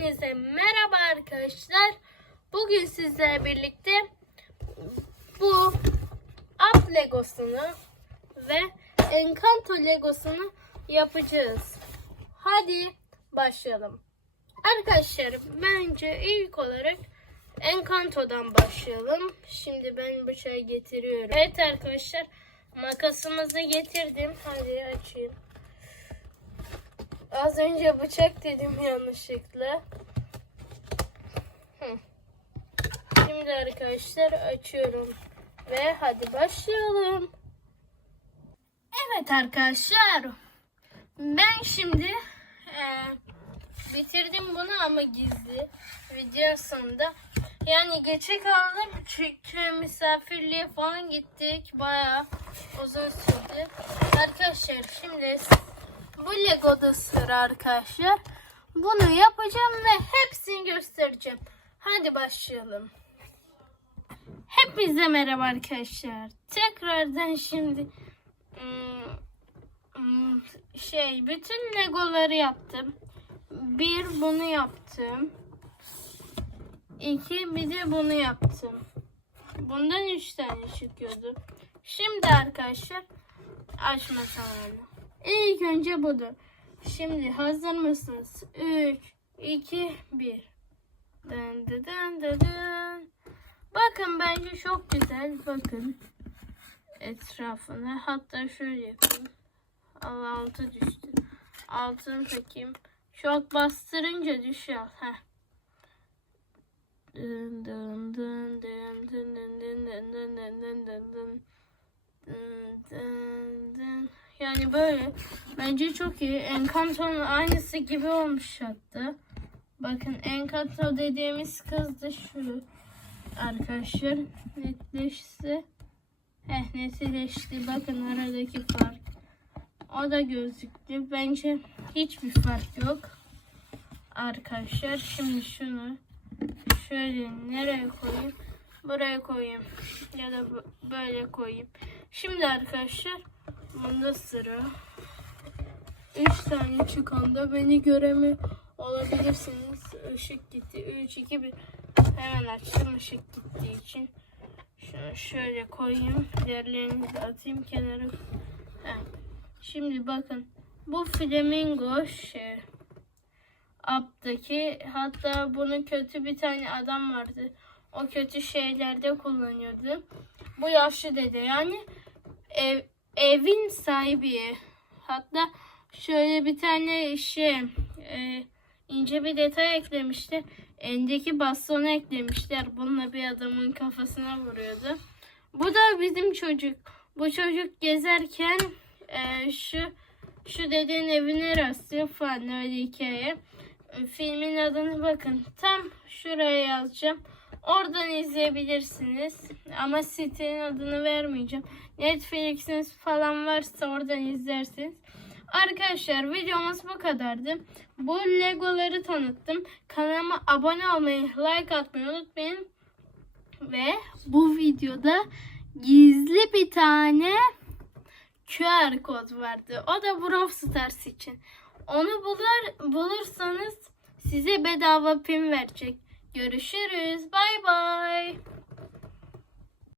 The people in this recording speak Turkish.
Hepinize merhaba arkadaşlar. Bugün sizlerle birlikte bu Up Legosunu ve Encanto Legosunu yapacağız. Hadi başlayalım. Arkadaşlar bence ilk olarak Encanto'dan başlayalım. Şimdi ben bıçağı getiriyorum. Evet arkadaşlar makasımızı getirdim. Hadi açayım. Az önce bıçak dedim yanlışlıkla. Şimdi arkadaşlar açıyorum. Ve hadi başlayalım. Evet arkadaşlar. Ben şimdi e, bitirdim bunu ama gizli. Video sonunda. Yani geçe kaldım çünkü misafirliğe falan gittik. Baya uzun sürdü. Arkadaşlar şimdi bu Lego'da sıra arkadaşlar. Bunu yapacağım ve hepsini göstereceğim. Hadi başlayalım. Hepinize merhaba arkadaşlar. Tekrardan şimdi ım, ım, şey bütün Legoları yaptım. Bir bunu yaptım. İki bir de bunu yaptım. Bundan üç tane çıkıyordu. Şimdi arkadaşlar açma zamanı. İlk önce budur. Şimdi hazır mısınız? 3, 2, 1. Dın dın dın dın dın. Bakın bence çok güzel. Bakın etrafına. Hatta şöyle yapayım. Allah altı düştü. Altını takayım. Çok bastırınca düşüyor. Heh. Dın dın Yani böyle. Bence çok iyi. Encanto'nun aynısı gibi olmuş hatta. Bakın Encanto dediğimiz kız da şu. Arkadaşlar netleşse. Heh netleşti. Bakın aradaki fark. O da gözüktü. Bence hiçbir fark yok. Arkadaşlar şimdi şunu şöyle nereye koyayım? Buraya koyayım. Ya da böyle koyayım. Şimdi arkadaşlar bunda sıra. 3 tane çıkanda beni göremi olabilirsiniz. Işık gitti. 3, 2, 1. Hemen açtım ışık gittiği için. Şunu şöyle koyayım. Diğerlerini de atayım kenara. Şimdi bakın. Bu flamingo şey. Up'taki hatta bunu kötü bir tane adam vardı. O kötü şeylerde kullanıyordu. Bu yaşlı dede yani ev, evin sahibi. Hatta şöyle bir tane şey e, ince bir detay eklemişti. Endeki bastonu eklemişler. Bununla bir adamın kafasına vuruyordu. Bu da bizim çocuk. Bu çocuk gezerken e, şu şu dedenin evine rastlıyor falan öyle hikaye. E, Filmin adını bakın. Tam şuraya yazacağım. Oradan izleyebilirsiniz. Ama sitenin adını vermeyeceğim. Netflix'iniz falan varsa oradan izlersiniz. Arkadaşlar videomuz bu kadardı. Bu Legoları tanıttım. Kanalıma abone olmayı, like atmayı unutmayın. Ve bu videoda gizli bir tane QR kod vardı. O da Brawl Stars için. Onu bulur, bulursanız size bedava pin verecek. Görüşürüz. Bay bay.